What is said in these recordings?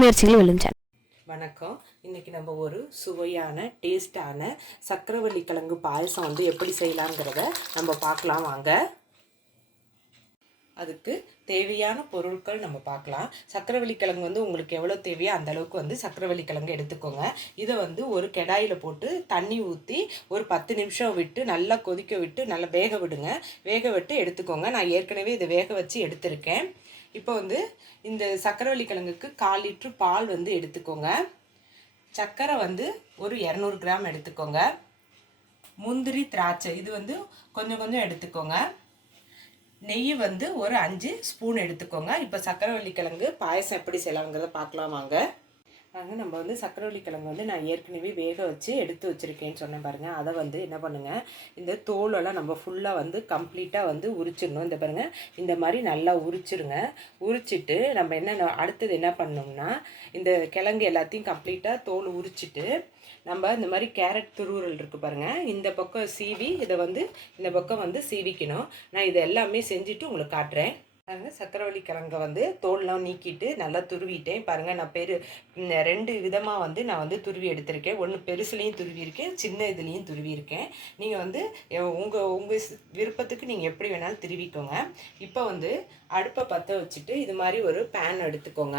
முயற்சிகள் விழுந்தன. வணக்கம். இன்றைக்கி நம்ம ஒரு சுவையான டேஸ்டான சக்கரவள்ளி கிழங்கு பாயசம் வந்து எப்படி செய்யலாங்கிறத நம்ம பார்க்கலாம் வாங்க. அதுக்கு தேவையான பொருட்கள் நம்ம பார்க்கலாம். சக்கரவள்ளி கிழங்கு வந்து உங்களுக்கு எவ்வளோ தேவையோ அந்த அளவுக்கு வந்து சக்கரவள்ளி கிழங்கு எடுத்துக்கோங்க. இதை வந்து ஒரு கெடாயில் போட்டு தண்ணி ஊற்றி ஒரு பத்து நிமிஷம் விட்டு நல்லா கொதிக்க விட்டு நல்லா வேக விடுங்க. வேக விட்டு எடுத்துக்கோங்க. நான் ஏற்கனவே இதை வேக வச்சு எடுத்திருக்கேன். இப்போ வந்து இந்த சக்கரவள்ளி கிழங்குக்கு கால் லிட்ரு பால் வந்து எடுத்துக்கோங்க. சர்க்கரை வந்து ஒரு இரநூறு கிராம் எடுத்துக்கோங்க. முந்திரி திராட்சை இது வந்து கொஞ்சம் கொஞ்சம் எடுத்துக்கோங்க. நெய் வந்து ஒரு அஞ்சு ஸ்பூன் எடுத்துக்கோங்க. இப்போ சக்கரவள்ளி கிழங்கு பாயசம் எப்படி செய்யலாங்கிறத பார்க்கலாம் வாங்க. வாங்க நம்ம வந்து சக்கரவள்ளி கிழங்கு வந்து நான் ஏற்கனவே வேக வச்சு எடுத்து வச்சுருக்கேன்னு சொன்னேன் பாருங்கள் அதை வந்து என்ன பண்ணுங்கள் இந்த தோலெல்லாம் நம்ம ஃபுல்லாக வந்து கம்ப்ளீட்டாக வந்து உரிச்சிடணும். இந்த பாருங்கள் இந்த மாதிரி நல்லா உரிச்சிருங்க. உரிச்சிட்டு நம்ம என்ன அடுத்தது என்ன பண்ணோம்னா இந்த கிழங்கு எல்லாத்தையும் கம்ப்ளீட்டாக தோல் உரிச்சிட்டு நம்ம இந்த மாதிரி கேரட் துருவல் இருக்குது பாருங்கள் இந்த பக்கம் சீவி இதை வந்து இந்த பக்கம் வந்து சீவிக்கணும். நான் இது எல்லாமே செஞ்சுட்டு உங்களுக்கு காட்டுறேன். பாருங்கள் சக்கரவள்ளி கிழங்க வந்து தோல்லாம் நீக்கிட்டு நல்லா துருவிட்டேன். பாருங்கள் நான் பெரு ரெண்டு விதமாக வந்து நான் வந்து துருவி எடுத்திருக்கேன். ஒன்று பெருசுலேயும் துருவியிருக்கேன் சின்ன இதுலேயும் துருவியிருக்கேன் நீங்கள் வந்து உங்கள் உங்கள் விருப்பத்துக்கு நீங்கள் எப்படி வேணாலும் திருவிக்கோங்க. இப்போ வந்து அடுப்பை பற்ற வச்சுட்டு இது மாதிரி ஒரு பேன் எடுத்துக்கோங்க.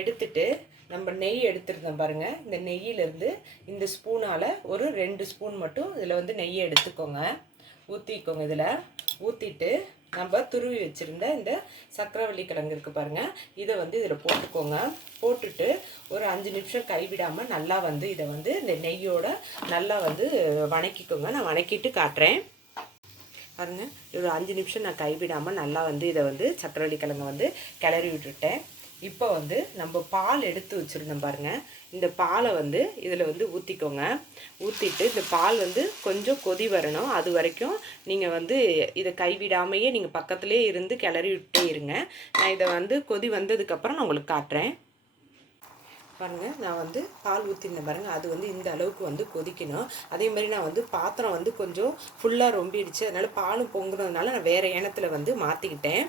எடுத்துட்டு நம்ம நெய் எடுத்துருந்தோம் பாருங்கள் இந்த நெய்யிலேருந்து இந்த ஸ்பூனால் ஒரு ரெண்டு ஸ்பூன் மட்டும் இதில் வந்து நெய்யை எடுத்துக்கோங்க. ஊற்றிக்கோங்க இதில். ஊற்றிட்டு நம்ம துருவி வச்சுருந்த இந்த சக்கரவள்ளி கிழங்கு இருக்குது பாருங்கள் இதை வந்து இதில் போட்டுக்கோங்க. போட்டுட்டு ஒரு அஞ்சு நிமிஷம் கைவிடாமல் நல்லா வந்து இதை வந்து இந்த நெய்யோட நல்லா வந்து வணக்கிக்கோங்க. நான் வணக்கிட்டு காட்டுறேன். பாருங்கள் ஒரு அஞ்சு நிமிஷம் நான் கைவிடாமல் நல்லா வந்து இதை வந்து சக்கரவள்ளி கிழங்கு வந்து கிளறி விட்டுட்டேன். இப்போ வந்து நம்ம பால் எடுத்து வச்சுருந்தோம் பாருங்க. இந்த பாலை வந்து இதில் வந்து ஊற்றிக்கோங்க ஊற்றிட்டு இந்த பால் வந்து கொஞ்சம் கொதி வரணும். அது வரைக்கும் நீங்கள் வந்து இதை கைவிடாமையே நீங்கள் பக்கத்துலேயே இருந்து கிளறி விட்டே இருங்க. நான் இதை வந்து கொதி வந்ததுக்கப்புறம் நான் உங்களுக்கு காட்டுறேன். பாருங்கள் நான் வந்து பால் ஊற்றிருந்தேன் பாருங்கள் அது வந்து இந்த அளவுக்கு வந்து கொதிக்கணும். அதே மாதிரி நான் வந்து பாத்திரம் வந்து கொஞ்சம் ஃபுல்லாக ரொம்பிடுச்சு. அதனால் பாலும் பொங்குனதுனால நான் வேறு இனத்தில் வந்து மாற்றிக்கிட்டேன்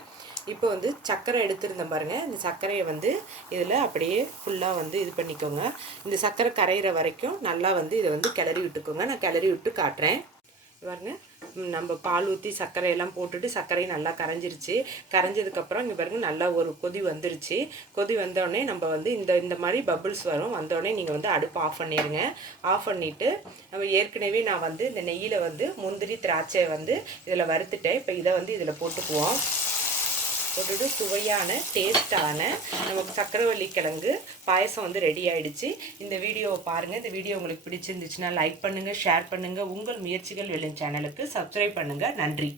இப்போ வந்து சர்க்கரை எடுத்திருந்தேன் பாருங்கள் இந்த சர்க்கரையை வந்து இதில் அப்படியே ஃபுல்லாக வந்து இது பண்ணிக்கோங்க. இந்த சர்க்கரை கரையிற வரைக்கும் நல்லா வந்து இதை வந்து கிளறி விட்டுக்கோங்க. நான் கிளறி விட்டு காட்டுறேன். பாருங்க. நம்ம பால் ஊற்றி சர்க்கரையெல்லாம் போட்டுட்டு சர்க்கரையும் நல்லா கரைஞ்சிருச்சு. கரைஞ்சதுக்கப்புறம் இங்கே பாருங்கள் நல்லா ஒரு கொதி வந்துருச்சு. கொதி வந்தோடனே நம்ம வந்து இந்த இந்த மாதிரி பபிள்ஸ் வரும். வந்தோடனே நீங்கள் வந்து அடுப்பு ஆஃப் பண்ணிடுங்க ஆஃப் பண்ணிவிட்டு நம்ம ஏற்கனவே நான் வந்து இந்த நெய்யில் வந்து முந்திரி திராட்சையை வந்து இதில் வறுத்துட்டேன். இப்போ இதை வந்து இதில் போட்டுக்குவோம். போட்டுட்டு சுவையான டேஸ்டான நமக்கு சக்கரவள்ளி கிழங்கு பாயசம் வந்து ரெடி ஆகிடுச்சு இந்த வீடியோவை பாருங்கள் இந்த வீடியோ உங்களுக்கு பிடிச்சிருந்துச்சுன்னா லைக் பண்ணுங்கள் ஷேர் பண்ணுங்கள் உங்கள் முயற்சிகள் வெல்லும் சேனலுக்கு சப்ஸ்கிரைப் பண்ணுங்கள் நன்றி.